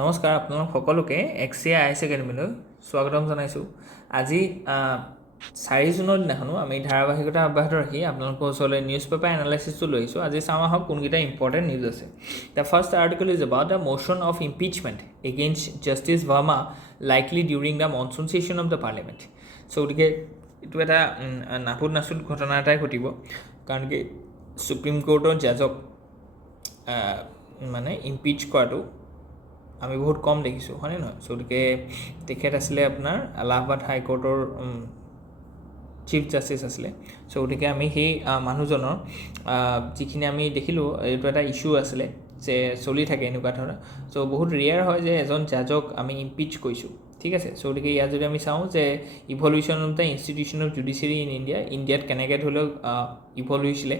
নমস্কাৰ আপোনালোক সকলোকে AXIA IAS একাডেমীলৈ স্বাগতম জনাইছোঁ। আজি 4 জুনৰ দিনাখনো আমি ধাৰাবাহিকতা অব্যাহত ৰাখি আপোনালোকৰ ওচৰলৈ নিউজ পেপাৰ এনালাইচিছটো লৈ আহিছোঁ। আজি চাওঁ আহক কোনকেইটা ইম্পৰ্টেণ্ট নিউজ আছে। The first article is about the motion of impeachment against justice Varma likely during the monsoon session of the parliament. So' গতিকে এইটো এটা নাপুত নাচুত ঘটনা এটাই ঘটিব, কাৰণ কি সুপ্ৰিম কোৰ্টৰ জাজক মানে ইম্পিচ কৰাটো আমি বহুত কম দেখিছোঁ, হয়নে নহয়? চ' গতিকে তেখেত আছিলে আপোনাৰ এলাহাবাদ হাইকোৰ্টৰ চিফ জাষ্টিছ আছিলে। চ' গতিকে আমি সেই মানুহজনৰ যিখিনি আমি দেখিলোঁ, এইটো এটা ইছ্যু আছিলে যে চলি থাকে এনেকুৱা ধৰণৰ। চ' বহুত ৰেয়াৰ হয় যে এজন জাজক আমি ইম্পিচ কৰিছোঁ, ঠিক আছে। চ' গতিকে ইয়াত যদি আমি চাওঁ যে evolution of the institution of judiciary in ইণ্ডিয়াত কেনেকৈ ধৰি লওক ইভল্ভ হৈছিলে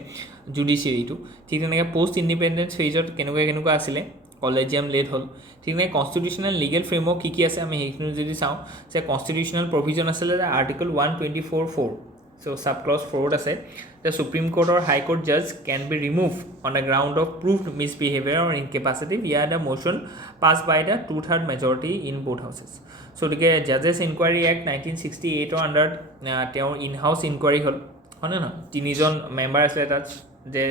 জুডিচিয়াৰীটো, ঠিক তেনেকৈ পষ্ট ইণ্ডিপেণ্ডেঞ্চ ফেজত কেনেকুৱা আছিলে, কলেজিয়াম লেট হ'ল। ঠিক তেনেকৈ কনষ্টিটিউশ্যনেল লিগেল ফ্ৰেমৱৰ্ক কি আছে আমি সেইখিনি যদি চাওঁ যে কনষ্টিটিউশ্যনেল প্ৰভিজন আছিলে যে আৰ্টিকল 124(4) চ' ছাব ক্লজ 4ত আছে যে supreme court or high court জাজ can be remove on the ground of proved misbehaviour or incapacity via the motion pass by the 2/3 majority in both houses. So' গতিকে জাজেছ enquiry act 1968ৰ আণ্ডাৰত তেওঁৰ in house enquiry হ'ল, হয়নে নহয়? 3জন member আছিলে তাত, যে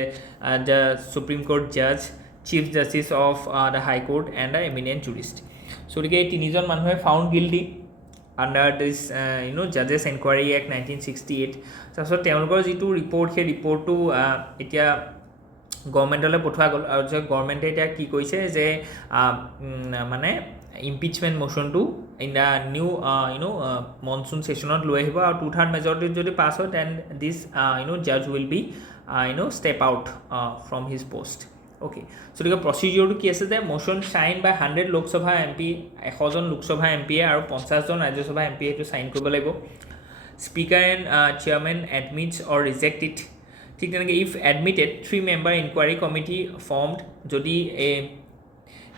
দ্য সুপ্ৰিম কোৰ্ট জাজ, chief justice of the high court and the eminent jurist. So' গতিকে এই 3জন মানুহে ফাউণ্ড গিল্টি আণ্ডাৰ দিছ জাজেছ এনকুৱাৰী এক্ট 1968। তাৰপিছত তেওঁলোকৰ যিটো ৰিপৰ্ট, সেই ৰিপৰ্টটো এতিয়া গভৰ্ণমেণ্টলৈ পঠোৱা গ'ল, আৰু যে গভৰ্ণমেণ্টে এতিয়া কি কৈছে যে মানে ইম্পিচমেণ্ট মোশ্যনটো ইন দ্য নিউ মনচুন ছেশ্যনত লৈ আহিব, আৰু 2/3 মেজৰিটিত যদি পাছ হয় দেন দিছ জাজ will be step out from his post. Okay, so' গতিকে প্ৰচিডিঅ'ৰটো কি আছে যে motion sign by 100 Lok Sabha MP, 100জন লোকসভা MPয়ে আৰু 50জন ৰাজ্যসভা MPয়ে এইটো চাইন কৰিব লাগিব। Speaker and chairman admits or reject it. ঠিক তেনেকৈ if admitted 3 member inquiry committee formed, যদি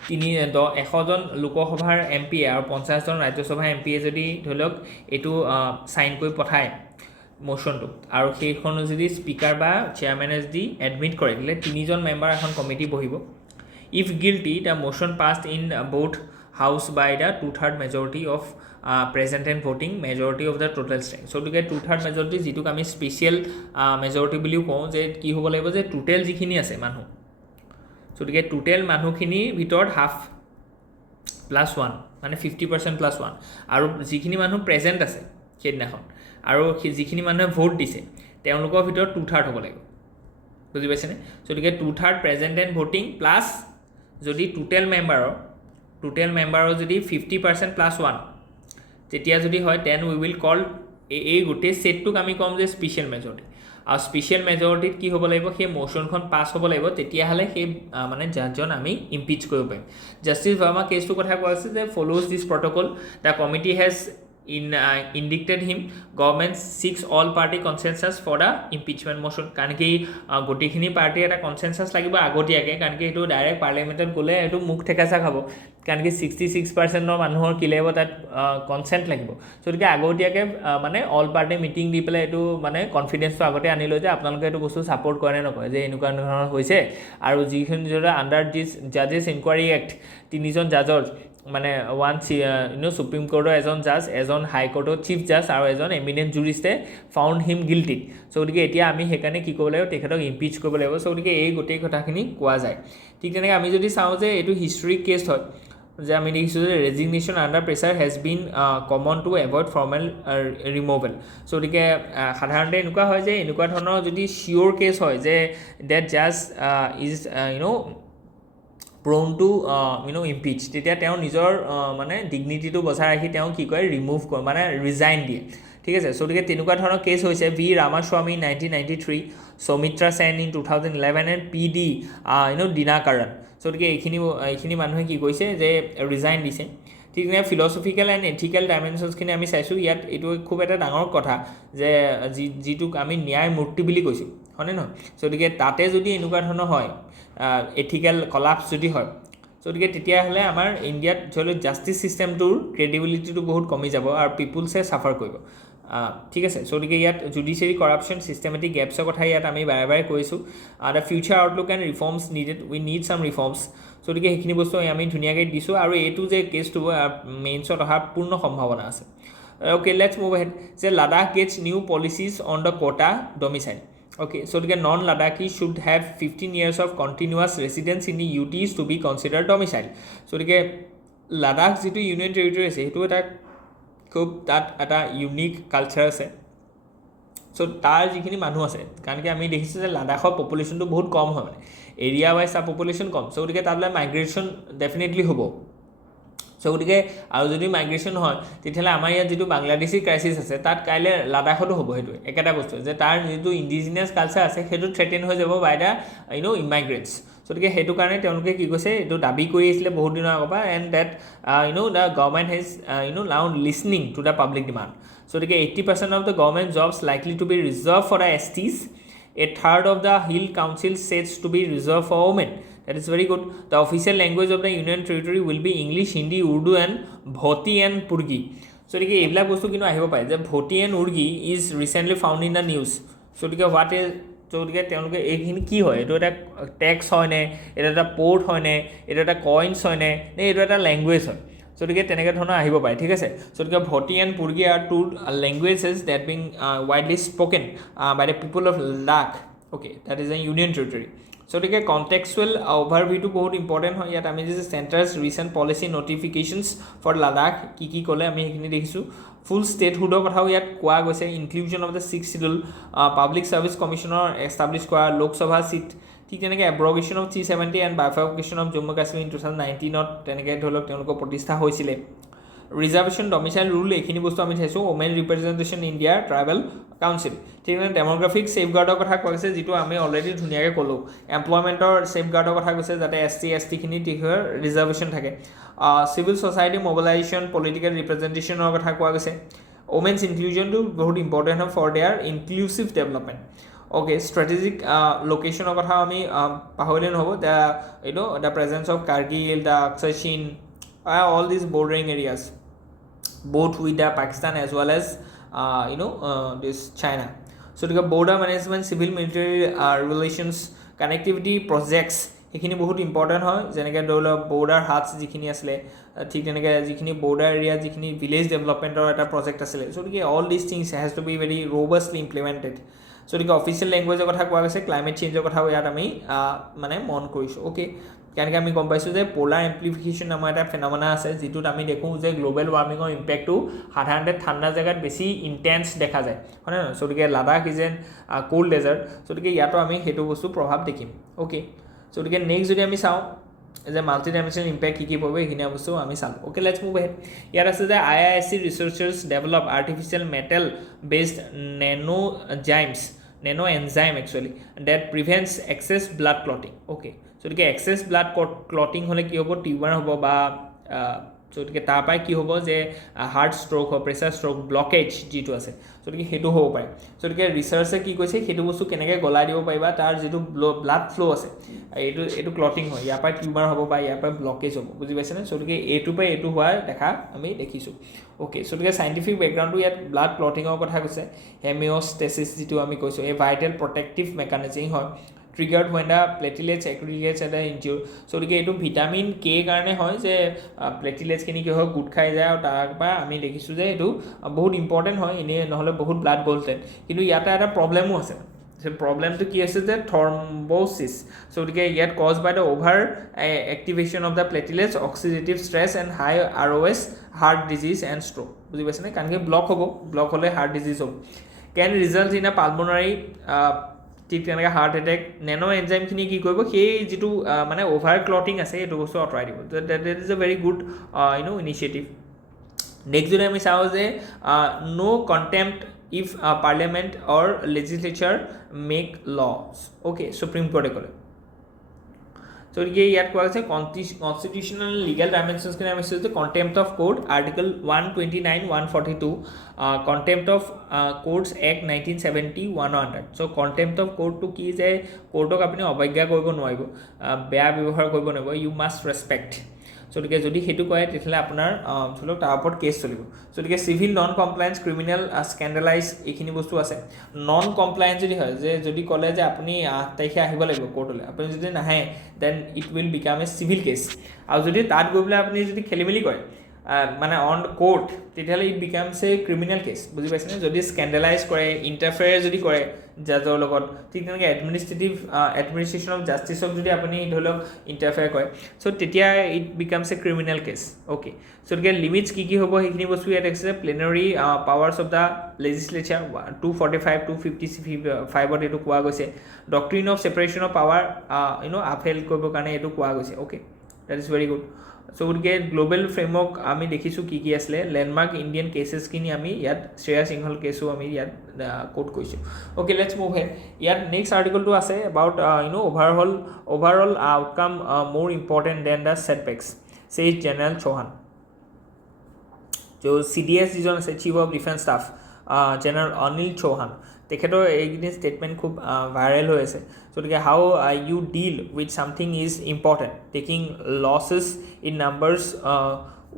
100জন লোকসভাৰ MPয়ে আৰু 50জন ৰাজ্যসভা MPয়ে যদি ধৰি লওক এইটো চাইন কৰি পঠায় মোশ্যনটো, আৰু সেইখনো যদি স্পীকাৰ বা চেয়াৰমেনে যদি এডমিট কৰে, দিলে 3জন মেম্বাৰ এখন কমিটি বহিব। If guilty the motion passed in both house by the 2/3 majority of present and voting majority of the total strength. So' গতিকে 2/3 মেজৰিটি, যিটোক আমি স্পেচিয়েল মেজৰিটি বুলিও কওঁ, যে কি হ'ব লাগিব যে টোটেল যিখিনি আছে মানুহ, চ' গতিকে টোটেল মানুহখিনিৰ ভিতৰত 1/2+1 মানে 50% + 1, আৰু যিখিনি মানুহ প্ৰেজেণ্ট আছে সেইদিনাখন আৰু যিখিনি মানুহে ভোট দিছে তেওঁলোকৰ ভিতৰত 2/3 হ'ব লাগিব, বুজি পাইছেনে? গতিকে 2/3 প্ৰেজেণ্ট এণ্ড ভোটিং প্লাছ যদি টোটেল মেম্বাৰৰ যদি 50% + 1 তেতিয়া যদি হয়, দেন উই উইল কল এই গোটেই ছেটটোক আমি ক'ম যে স্পেচিয়েল মেজৰিটি। আৰু স্পেচিয়েল মেজৰিটিত কি হ'ব লাগিব, সেই মোশ্যনখন পাছ হ'ব লাগিব, তেতিয়াহ'লে সেই মানে জাজজন আমি ইম্পিচ কৰিব পাৰিম। জাষ্টিছ ভাৰ্মা কেছটোৰ কথা কোৱা আছে যে follows this protocol the committee has indicted him, government seeks all party consensus for the impeachment motion। কাৰণ কি গোটেইখিনি পাৰ্টিৰ এটা কনচেনচাছ লাগিব আগতীয়াকৈ, কাৰণ কি এইটো ডাইৰেক্ট পাৰ্লিয়ামেণ্টত গ'লে এইটো মুখ ঠেকেচা খাব, কাৰণ কি 66% মানুহৰ কি লাগিব, তাত কনচেণ্ট লাগিব। চ' গতিকে আগতীয়াকৈ মানে অল পাৰ্টি মিটিং দি পেলাই এইটো মানে কনফিডেঞ্চটো আগতে আনি লৈ যে আপোনালোকে এইটো বস্তু ছাপৰ্ট কৰে নে নকৰে, যে এনেকুৱা ধৰণৰ হৈছে। আৰু যিখিনি যদি আণ্ডাৰ দিছ জাজেছ ইনকুৱাৰী এক্ট 3জন জাজৰ মানে সুপ্ৰিম কোৰ্টৰ এজন জাজ, এজন হাইকোৰ্টৰ চিফ জাজ আৰু এজন এমিনেণ্ট জুৰিষ্টে ফাউণ্ড হিম গিল্টি। চ' গতিকে এতিয়া আমি সেইকাৰণে কি কৰিব লাগিব, তেখেতক ইম্পিচ কৰিব লাগিব। চ' গতিকে এই গোটেই কথাখিনি কোৱা যায়। ঠিক তেনেকৈ আমি যদি চাওঁ যে এইটো হিষ্টৰিক কেছ হয়, যে আমি দেখিছোঁ যে resignation under pressure has been common to avoid formal removal. So' গতিকে সাধাৰণতে এনেকুৱা হয় যে এনেকুৱা ধৰণৰ যদি চিয়'ৰ কেছ হয় যে ডেট জাজ ইজ prone to impeach, তেতিয়া তেওঁ নিজৰ মানে ডিগনিটিটো বচাই ৰাখি তেওঁ কি কয়, ৰিমুভ কৰে, মানে ৰিজাইন দিয়ে, ঠিক আছে। চ' গতিকে তেনেকুৱা ধৰণৰ কেছ হৈছে V Ramaswami 1993, Soumitra Sen in 2011 and PD Dinakaran. So' গতিকে এইখিনি মানুহে কি কৈছে যে ৰিজাইন দিছে। ঠিক তেনেকৈ ফিলচফিকেল এণ্ড এথিকেল ডাইমেনশ্যনছখিনি আমি চাইছোঁ। ইয়াত এইটো খুব এটা ডাঙৰ কথা যে যিটোক আমি ন্যায়মূৰ্তি বুলি কৈছোঁ, হয়নে নহয়? চ' গতিকে তাতে যদি এনেকুৱা ধৰণৰ হয়, এথিকেল কলাপছ যদি হয়, চ' গতিকে তেতিয়াহ'লে আমাৰ ইণ্ডিয়াত ধৰি লওক জাষ্টিছ ছিষ্টেমটোৰ ক্ৰেডিবিলিটিটো বহুত কমি যাব আৰু পিপুলছে ছাফাৰ কৰিব, ঠিক আছে। চ' গতিকে ইয়াত জুডিচিয়াৰী কৰাপশ্যন, ছিষ্টেমেটিক গেপছৰ কথা ইয়াত আমি বাৰে বাৰে কৈছোঁ। The future outlook and reforms needed, we need some reforms. So গতিকে সেইখিনি বস্তু আমি ধুনীয়াকৈ দিছোঁ আৰু এইটো যে কেছটো মেইনছত অহাৰ পূৰ্ণ সম্ভাৱনা আছে okay let's move ahead say Ladakh gets new policies on the quota domicile okay so the non-Ladakhi should have 15 years of continuous residence in the UTs to be considered domicile so the Ladakh jitu union territory ase etu eta khub tat eta unique culture ase so tar jikhini manu ase karon ki ami dekhisu je Ladakhor population to bahut kom hoy area wise population kom so the tabla migration definitely hobo so গতিকে আৰু যদি migration হয় তেতিয়াহ'লে আমাৰ ইয়াত যিটো Bangladeshi crisis আছে তাত কাইলৈ লাডাখতো হ'ব সেইটো একেটা বস্তু যে তাৰ যিটো ইণ্ডিজিনিয়াছ কালচাৰ আছে সেইটো থ্ৰেটেন হৈ যাব বাই দ্য ইমাইগ্ৰেণ্টছ so গতিকে সেইটো কাৰণে তেওঁলোকে কি কৈছে এইটো দাবী কৰি আছিলে বহুত দিনৰ আগৰ পৰা and that the government has now listening to the public demand so গতিকে 80% of the government jobs likely to be reserve for the STs a third of the Hill Council says to be reserved for women. That is very good. The official language of the Union Territory will be English, Hindi, Urdu and Bhoti and Purgi. So, the এইবিলাক বস্তু কিন্তু আহিব পাৰে যে Bhoti and Urgi is recently found in the news. So, what is so তেওঁলোকে এইখিনি কি হয় এইটো এটা টেক্স হয় নে এটা এটা পোৰ্ট হয় নে এটা এটা কইনছ হয় নে এইটো এটা লেংগুৱেজ হয় so গতিকে তেনেকৈ ধৰণৰ আহিব পাৰে ঠিক আছে so গতিকে Bhoti and Purgi are two languages that being widely spoken by the people of Ladakh okay that is a union territory so গতিকে contextual overview to বহুত important হয় ইয়াত আমি যে centers recent policy notifications for Ladakh কি ক'লে আমি সেইখিনি দেখিছোঁ ফুল ষ্টেটহুডৰ কথাও ইয়াত কোৱা গৈছে inclusion of the 6th schedule public service কমিশনৰ এষ্টাব্লিছ কৰা লোকসভা সিট ঠিক তেনেকৈ abrogation of 370 and bifurcation of Jammu Kashmir in 2019ত তেনেকৈ ধৰি লওক তেওঁলোকৰ প্ৰতিষ্ঠা হৈছিলে ৰিজাৰ্ভেশ্যন ডমিচাইল ৰুল এইখিনি বস্তু আমি চাইছোঁ women representation India tribal council ঠিক আছে ডেমোগ্ৰাফিক ছেফগাৰ্ডৰ কথা কৈছে যিটো আমি অলৰেডি ধুনীয়াকৈ ক'লোঁ এমপ্লয়মেণ্টৰ ছেফগাৰ্ডৰ কথা কৈছে যাতে ST ঠিক হয় ৰিজাৰ্ভেশ্যন থাকে চিভিল ছ'চাইটি মবিলাইজেশ্যন পলিটিকেল ৰিপ্ৰেজেণ্টেশ্যনৰ কথা কোৱা গৈছে ওমেন্স ইনক্লুজনটো বহুত ইম্পৰ্টেণ্ট হয় for their inclusive development okay strategic location of কথা আমি পাহৰিলে নহব the presence of Kargil the Aksai all these bordering areas both with the Pakistan as well as this China so the border management civil military relations connectivity projects এইখিনি বহুত important হয় যেনেকৈ ধৰি লওক বৰ্ডাৰ হাটছ যিখিনি আছিলে ঠিক তেনেকৈ যিখিনি বৰ্ডাৰ এৰিয়া যিখিনি ভিলেজ ডেভেলপমেণ্টৰ এটা প্ৰজেক্ট আছিলে চ' গতিকে all this things has to be very robustly implemented so' গতিকে অফিচিয়েল লেংগুৱেজৰ কথা কোৱা গৈছে ক্লাইমেট চেঞ্জৰ কথাও ইয়াত আমি মানে মন কৰিছোঁ অ'কে কেনেকৈ আমি গম পাইছোঁ যে প'লাৰ এম্প্লিফিকেশ্যন নামৰ এটা ফেন'মেনা আছে যিটোত আমি দেখোঁ যে গ্ল'বেল ৱাৰ্মিঙৰ ইম্পেক্টটো সাধাৰণতে ঠাণ্ডা জেগাত বেছি ইণ্টেন্স দেখা যায় হয় নে নহয় চ' গতিকে Ladakh is an cold desert so' গতিকে ইয়াতো আমি সেইটো বস্তু প্ৰভাৱ দেখিম অ'কে চ' গতিকে নেক্সট যদি আমি চাওঁ যে মাল্টি ডাইমেনশ্যনেল ইম্পেক্ট কি পাব এইখিনি বস্তু আমি চালোঁ অ'কে লেটছ মুভ এহেড ইয়াত আছে যে IISc researchers develop artificial metal based nano enzyme actually that prevents excess blood clotting okay so the excess blood clotting hole ki hobo tumor hobo ba so the tar pai ki hobo je heart stroke or pressure stroke blockage jitu ase so the hetu hobo pare so the research e ki koise hetu bostu keneke golai dibo paiba tar jitu blood flow ase etu clotting hoy ya pai tumor hobo ba ya pai blockage hobo buji paise na so the etu pai etu hoar dekha ami dekhisu okay so the scientific background to yet blood clotting or kotha koise hemostasis jitu ami koiso a vital protective mechanism hoy triggered when the platelets aggregates at the injury so the etu vitamin K karone hoy je platelets kini ki hoy gut khai jay tar ba ami dekhisu je etu bahut important hoy ine নহলে বহুত blood golden কিন্তু ইয়াতে এটা problem আছে so problem to কি আছে যে thrombosis so the yet caused by the over activation of the platelets oxidative stress and high ROS heart disease and stroke বুজি পাইছে না কারণ কি ব্লক হলে heart disease হ'ব can result in a pulmonary ঠিক তেনেকৈ হাৰ্ট এটেক নেনো এনজাইমখিনি কি কৰিব সেই যিটো মানে অভাৰ ক্লটিং আছে এইটো বস্তু আঁতৰাই দিব that is a very good initiative next যদি আমি চাওঁ যে no contempt if parliament or legislature make laws okay Supreme কোৰ্টে ক'লে so ইয়াত কোৱা হৈছে কনষ্টিটিউচনেল লিগেল ডাইমেনশ্যনছ কিনে আমি চাইছোঁ contempt of court article 129 142 contempt of courts act 1970 100 so contempt of কোৰ্টটো কি যে কোৰ্টক আপুনি অৱজ্ঞা কৰিব নোৱাৰিব বেয়া ব্যৱহাৰ কৰিব নোৱাৰিব ইউ মাষ্ট ৰেছপেক্ট গতিকে যদি সেইটো কৰে তেতিয়াহ'লে আপোনাৰ ধৰি লওক তাৰ ওপৰত কেছ চলিব গতিকে চিভিল নন কমপ্লায়েন্স ক্ৰিমিনেল স্কেণ্ডেলাইজ এইখিনি বস্তু আছে নন কমপ্লায়েন্স যদি হয় যে যদি ক'লে যে আপুনি 8 তাৰিখে আহিব লাগিব কোৰ্টলৈ আপুনি যদি নাহে then it will become a civil case আৰু যদি তাত গৈ পেলাই আপুনি যদি খেলি মেলি কৰে মানে অন কোৰ্ট তেতিয়াহ'লে it becomes a criminal case বুজি পাইছেনে যদি স্কেণ্ডেলাইজ কৰে ইণ্টাৰফেয়াৰ যদি কৰে জাজৰ লগত ঠিক তেনেকৈ এডমিনিষ্ট্ৰেশ্যন অফ জাষ্টিছক যদি আপুনি ধৰি লওক ইণ্টাৰফেয়াৰ কৰে চ' তেতিয়া it becomes a criminal case okay so' গতিকে লিমিটছ কি হ'ব সেইখিনি বস্তু ইয়াত আছে plenary powers of the legislature 245 255ত এইটো কোৱা গৈছে doctrine of separation of power upheld কৰিবৰ কাৰণে এইটো কোৱা গৈছে okay that is very good so' গতিকে গ্ল'বেল ফ্ৰেমৱৰ্ক আমি দেখিছোঁ কি আছিলে লেণ্ডমাৰ্ক ইণ্ডিয়ান কেছেছখিনি আমি ইয়াত শ্ৰেয়া সিংহল কেছো আমি ইয়াত কোট কৰিছোঁ অ'কে লেটছ মুভ হেড ইয়াত নেক্সট আৰ্টিকলটো আছে about overall outcome more important than the setbacks says general Chauhan so' CDS যিজন আছে chief of defence staff general Anil Chauhan তেখেতৰ এইখিনি ষ্টেটমেণ্ট খুব ভাইৰেল হৈ আছে গতিকে how you deal with something is important taking losses in numbers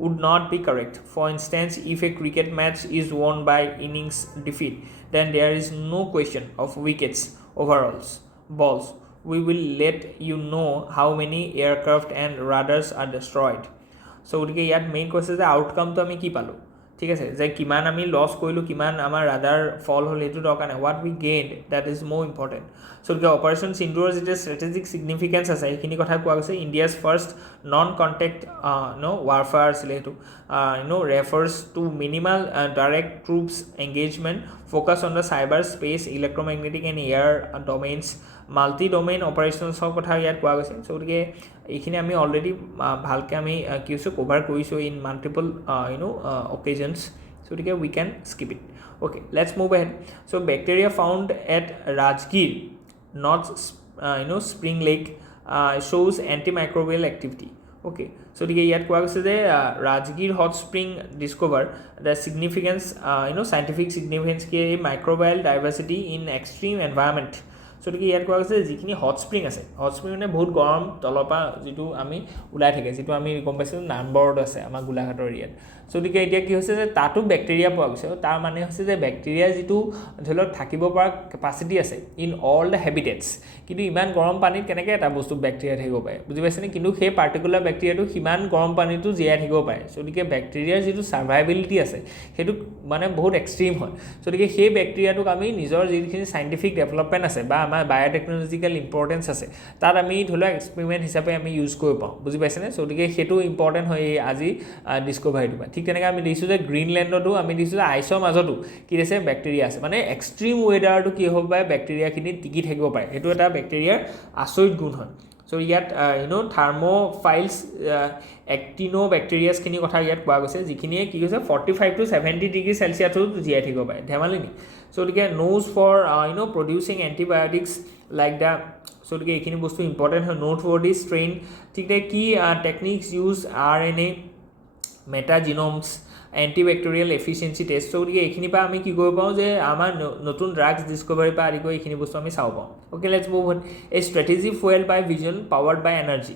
would not be correct. For instance, if a cricket match is won by innings defeat, then there is no question of wickets, overalls, balls. We will let you know how many aircraft and radars are destroyed. So, গতিকে ইয়াত main কৈছে যে আউটকামটো আমি কি পালোঁ ঠিক আছে যে কিমান আমি লছ কৰিলোঁ কিমান আমাৰ ৰাডাৰ ফল হ'ল এইটো দৰকাৰ নাই what we gained that is মোৰ ইম্পৰ্টেণ্ট চ' গতিকে অপাৰেশ্যন সিন্দুৰৰ যেতিয়া ষ্ট্ৰেটেজিক ছিগনিফিকেঞ্চ আছে সেইখিনি কথা কোৱা গৈছে India's first non contact warfare আছিলে সেইটো refers to minimal direct troops engagement focus on the cyber space electromagnetic and air domains multi domain অপাৰেশ্যনছৰ কথা ইয়াত কোৱা গৈছে চ' গতিকে এইখিনি আমি অলৰেডি ভালকৈ আমি কি কৈছোঁ কভাৰ কৰিছোঁ ইন মাল্টিপল অকেজনছ চ' গতিকে we can skip it okay let's move ahead so' bacteria found at Rajgir hot spring lake shows antimicrobial activity okay so গতিকে ইয়াত কোৱা গৈছে যে Rajgir hot spring discover the significance scientific significance কি microbial diversity in extreme environment so' গতিকে ইয়াত কোৱা গৈছে যিখিনি হট স্প্ৰিং আছে হট স্প্ৰিং মানে বহুত গৰম তলৰ পৰা যিটো আমি ওলাই থাকে যিটো আমি গম পাইছোঁ নামবৰত আছে আমাৰ গোলাঘাটৰ এৰিয়াত চ' গতিকে এতিয়া কি হৈছে যে তাতো বেক্টেৰিয়া পোৱা গৈছে তাৰ মানে হৈছে যে বেক্টেৰিয়া যিটো ধৰি লওক থাকিব পৰা কেপাচিটি আছে ইন অল দ্য হেবিটেটছ কিন্তু ইমান গৰম পানীত কেনেকৈ এটা বস্তু বেক্টেৰিয়া থাকিব পাৰে বুজি পাইছেনে কিন্তু সেই পাৰ্টিকুলাৰ বেক্টেৰিয়াটো সিমান গৰম পানীতো জীয়াই থাকিব পাৰে চ' গতিকে বেক্টেৰিয়াৰ যিটো ছাৰ্ভাইবিলিটি আছে সেইটো মানে বহুত এক্সট্ৰিম হয় চ' গতিকে সেই বেক্টেৰিয়াটোক আমি নিজৰ যিখিনি চাইণ্টিফিক ডেভেলপমেণ্ট আছে বা আমাৰ বায়'টেকনলজিকেল ইম্পৰ্টেঞ্চ আছে তাত আমি ধৰি লওক এক্সপেৰিমেণ্ট হিচাপে আমি ইউজ কৰিব পাওঁ বুজি পাইছেনে চ' গতিকে সেইটো ইম্পৰ্টেণ্ট হয় আজি ডিস্কভাৰীটো ঠিক তেনেকৈ আমি দেখিছোঁ যে গ্ৰীণলেণ্ডতো আমি দেখিছোঁ যে আইচৰ মাজতো কি আছে বেক্টেৰিয়া আছে মানে এক্সট্ৰিম ৱেডাৰটো কি হ'ব পাৰে বেক্টেৰিয়াখিনি টিকি থাকিব পাৰে সেইটো এটা বেক্টেৰিয়াৰ আচৰিত গুণ হয় চ' ইয়াত থাৰ্মোফাইলছ এক্টিনোবেক্টেৰিয়াছখিনি কথা ইয়াত কোৱা গৈছে যিখিনিয়ে কি কৈছে 45 to 70 ডিগ্ৰী চেলচিয়াছতো জীয়াই থাকিব পাৰে ধেমালি নি চ' গতিকে knows for producing antibiotics like the so' গতিকে এইখিনি বস্তু ইম্পৰ্টেণ্ট হয় নোট ফৰ দি ষ্ট্ৰেইন ঠিক তেনেকৈ কি techniques use RNA metagenomes antibacterial efficiency test so' গতিকে এইখিনিৰ পৰা আমি কি কৰিব পাৰোঁ যে আমাৰ নতুন ড্ৰাগছ ডিস্কভাৰীৰ পৰা আদি কৰি এইখিনি বস্তু আমি চাব পাৰোঁ okay let's move on a strategy fuel by vision powered by energy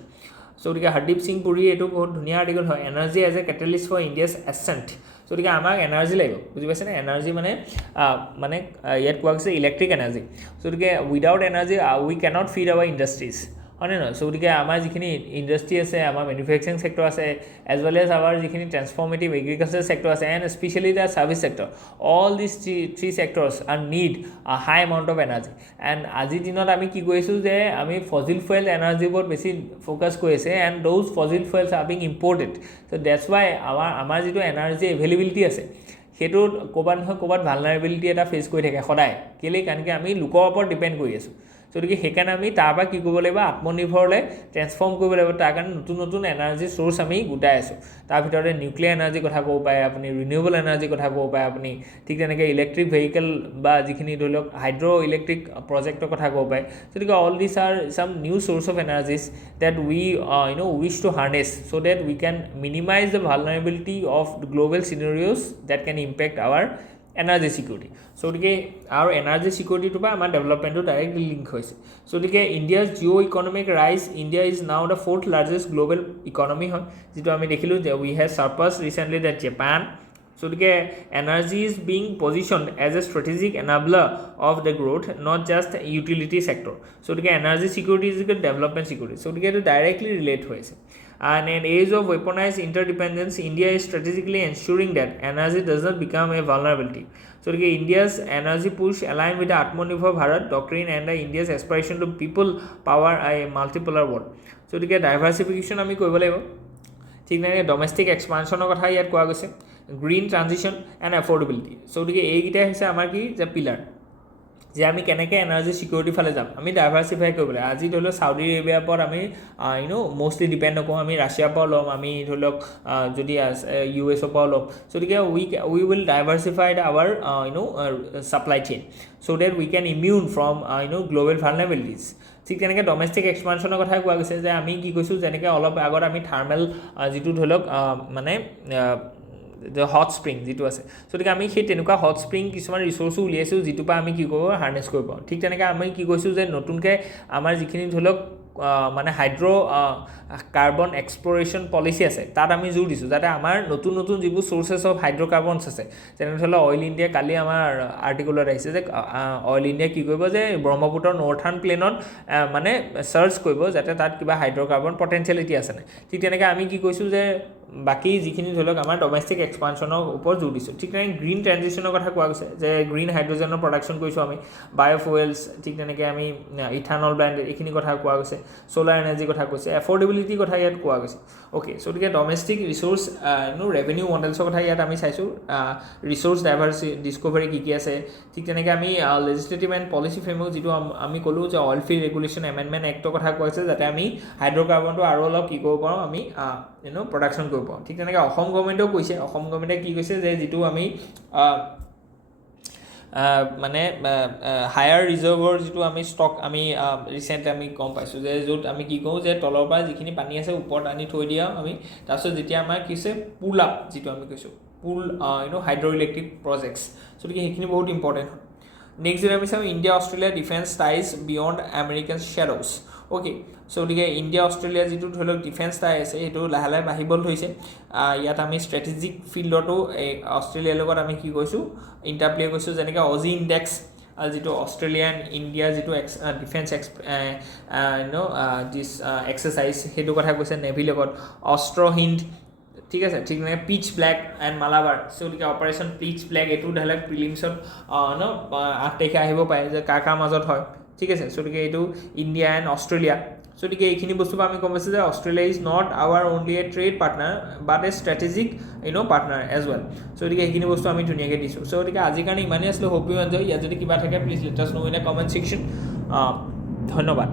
so' গতিকে হৰদীপ সিং পুৰী এইটো বহুত ধুনীয়া আৰ্টিকল হয় energy as a catalyst for India's ascent so' গতিকে আমাক এনাৰ্জি লাগিব বুজি পাইছেনে এনাৰ্জি মানে ইয়াত কোৱা গৈছে ইলেক্ট্ৰিক এনাৰ্জি চ' গতিকে without energy we cannot feed our industries হয়নে নহয় চ' গতিকে আমাৰ যিখিনি ইণ্ডাষ্ট্ৰি আছে আমাৰ মেনুফেকচাৰিং ছেক্টৰ আছে এজ ৱেল এজ আমাৰ যিখিনি ট্ৰেন্সফৰ্মেটিভ এগ্ৰিকালচাৰ ছেক্টৰ আছে and specially the service sector all this three sectors are need a high amount of energy and আজিৰ দিনত আমি কি কৰিছোঁ যে আমি ফজিল ফুৱেল এনাৰ্জিৰ ওপৰত বেছি ফ'কাছ কৰি আছে and those fossil fuels are being imported so' that's why আমাৰ যিটো এনাৰ্জি এভেইলেবিলিটি আছে সেইটোত ক'ৰবাত নহয় ক'ৰবাত ভালনাৰেবিলিটি এটা ফেচ কৰি থাকে সদায় কেলৈ কাৰণ কি আমি লোকৰ ওপৰত ডিপেণ্ড কৰি আছোঁ চ' গতিকে সেইকাৰণে আমি তাৰ পৰা কি কৰিব লাগিব আত্মনিৰ্ভৰলৈ ট্ৰেন্সফৰ্ম কৰিব লাগিব তাৰ কাৰণে নতুন নতুন এনাৰ্জি চ'ৰ্চ আমি গোটাই আছোঁ তাৰ ভিতৰতে নিউক্লিয়াৰ এনাৰ্জিৰ কথা ক'ব পাৰে আপুনি ৰিনিউৱেবল এনাৰ্জিৰ কথা ক'ব পাৰে আপুনি ঠিক তেনেকৈ ইলেক্ট্ৰিক ভেহিকেল বা যিখিনি ধৰি লওক হাইড্ৰ' ইলেক্ট্ৰিক প্ৰজেক্টৰ কথা ক'ব পাৰে গতিকে all this are some new sources of energies that we wish to harness so' that we can minimize the vulnerability of global scenarios that can impact our energy security so' গতিকে আৰু energy ছিকিউৰিটিটো পৰা আমাৰ ডেভেলপমেণ্টটো directly link হৈছে so' গতিকে ইণ্ডিয়াৰ geo' economic rise India is now the 4th largest global economy হয় যিটো আমি দেখিলোঁ যে we have surpassed recently the Japan so' গতিকে energy is being position as a strategic enabler of the growth not just utility sector so' গতিকে energy security is equal development security so' গতিকে এইটো directly relate হৈ আছে And in an age of weaponized interdependence, India is strategically ensuring that energy does not become a vulnerability. So, India's energy push aligned with the Atmanirbhar Bharat doctrine and India's aspiration to people power a multipolar world. So, diversification আমি কৰিব লাগিব ঠিক নাই domestic এক্সপানশ্যনৰ কথা ইয়াত কোৱা গৈছে green transition and এফৰ্ডেবিলিটি চ' গতিকে এইকেইটাই হৈছে আমাৰ কি যে পিলাৰ যে আমি কেনেকৈ এনাৰ্জি ছিকিউৰিটি ফালে যাম আমি ডাইভাৰ্চিফাই কৰিব লাগে আজি ধৰি লওক চাউদি এৰেবিয়াৰ পৰা আমি মষ্টলি ডিপেণ্ড নকৰোঁ আমি ৰাছিয়াৰ পৰা ল'ম আমি ধৰি লওক যদি ইউ এছৰ পৰা ল'ম চ' গতিকে we will diversified our supply chain so' that we can immune from global vulnerabilities ঠিক তেনেকৈ ডমেষ্টিক এক্সপানশ্যনৰ কথাই কোৱা গৈছে যে আমি কি কৈছোঁ যেনেকৈ অলপ আগত আমি থাৰ্মেল যিটো ধৰি লওক মানে হট স্প্ৰিং যিটো আছে চ' গতিকে আমি সেই তেনেকুৱা হট স্প্ৰিং কিছুমান ৰিচ'ৰ্চো উলিয়াইছোঁ যিটোৰ পৰা আমি কি কৰোঁ হাৰ্নেছ কৰিব পাৰোঁ ঠিক তেনেকৈ আমি কি কৈছোঁ যে নতুনকৈ আমাৰ যিখিনি ধৰি লওক মানে কাৰ্বন এক্সপ্ল'ৰেশ্যন পলিচি আছে তাত আমি জোৰ দিছোঁ যাতে আমাৰ নতুন নতুন যিবোৰ চ'ৰ্চেছ অফ হাইড্ৰ'কাৰ্বনছ আছে যেনে ধৰি লওক অইল ইণ্ডিয়া কালি আমাৰ আৰ্টিকলত আহিছে যে অইল ইণ্ডিয়া কি কৰিব যে ব্ৰহ্মপুত্ৰৰ নৰ্থাৰ্ণ প্লেনত মানে চাৰ্চ কৰিব যাতে তাত কিবা হাইড্ৰ'কাৰ্বন পটেঞ্চিয়েলিটি আছে নাই ঠিক তেনেকৈ আমি কি কৈছোঁ যে বাকী যিখিনি ধৰি লওক আমাৰ ডমেষ্টিক এক্সপানশ্যনৰ ওপৰত জোৰ দিছোঁ ঠিক তেনেকৈ গ্ৰীণ ট্ৰেনজিশ্যনৰ কথা কোৱা গৈছে যে গ্ৰীণ হাইড্ৰজেনৰ প্ৰডাকশ্যন কৰিছোঁ আমি বায়'ফুৱেলছ ঠিক তেনেকৈ আমি ইথানল ব্লেণ্ড এইখিনি কথা কোৱা গৈছে চ'লাৰ এনাৰ্জিৰ কথা কৈছে এফৰ্ডেবিলিটিৰ কথা ইয়াত কোৱা গৈছে অ'কে চ' গতিকে ডমেষ্টিক ৰিচ'ৰ্চ ৰেভিনিউ মডেলছৰ কথা ইয়াত আমি চাইছোঁ ৰিচ'ৰ্চ ডিস্কভাৰী কি কি আছে ঠিক তেনেকৈ আমি লেজিছলেটিভ এণ্ড পলিচি ফ্ৰেমৱৰ্ক যিটো আমি ক'লোঁ যে oil field regulation amendment actor কথা কোৱা হৈছে যাতে আমি হাইড্ৰ'কাৰ্বনটো আৰু অলপ কি কৰিব পাৰোঁ আমি প্ৰডাকশ্যন কৰিব পাৰোঁ ঠিক তেনেকৈ অসম গভৰ্ণমেণ্টেও কৈছে অসম গভৰ্ণমেণ্টে কি কৈছে যে যিটো আমি মানে হায়াৰ ৰিজাৰ্ভৰ যিটো আমি ষ্টক আমি ৰিচেণ্ট আমি গম পাইছোঁ যে য'ত আমি কি কওঁ যে তলৰ পৰা যিখিনি পানী আছে ওপৰত আনি থৈ দিয়া আমি তাৰপিছত যেতিয়া আমাৰ কি হৈছে পুল আপ যিটো আমি কৈছোঁ পুল হাইড্ৰ' ইলেক্ট্ৰিক প্ৰজেক্টছ চ' গতিকে সেইখিনি বহুত ইম্পৰ্টেণ্ট হয় নেক্সট যদি আমি চাওঁ India Australia defence ties beyond American shadows okay so' গতিকে ইণ্ডিয়া অষ্ট্ৰেলিয়া যিটো ধৰি লওক ডিফেন্স টাই আছে সেইটো লাহে লাহে বাঢ়িবলৈ ধৰিছে ইয়াত আমি ষ্ট্ৰেটেজিক ফিল্ডতো এই অষ্ট্ৰেলিয়াৰ লগত আমি কি কৈছোঁ ইণ্টাৰপ্লে কৰিছোঁ যেনেকৈ অজি ইণ্ডেক্স যিটো অষ্ট্ৰেলিয়ান ইণ্ডিয়াৰ যিটো ডিফেন্স এক্সাৰচাইজ সেইটো কথা কৈছে নেভিৰ লগত অস্ত্ৰ হিন্দ ঠিক আছে ঠিক মানে পিচ ব্লেক এণ্ড মালাবাৰ চ' গতিকে অপাৰেশ্যন পিচ ব্লেক এইটো ধৰি লওক প্ৰিলিমছত 8 তাৰিখে আহিব পাৰে যে কাৰ মাজত হয় ঠিক আছে চ' গতিকে এইটো ইণ্ডিয়া এণ্ড অষ্ট্ৰেলিয়া চ' গতিকে এইখিনি বস্তুৰ পৰা আমি গম পাইছোঁ যে Australia is not our only a trade partner but a strategic partner as well so' গতিকে সেইখিনি বস্তু আমি ধুনীয়াকৈ দিছোঁ চ' গতিকে আজিৰ কাৰণে ইমানেই আছিলোঁ হোপ ইউ এনজয় ইয়াত যদি কিবা থাকে please let us know' in a comment section ধন্যবাদ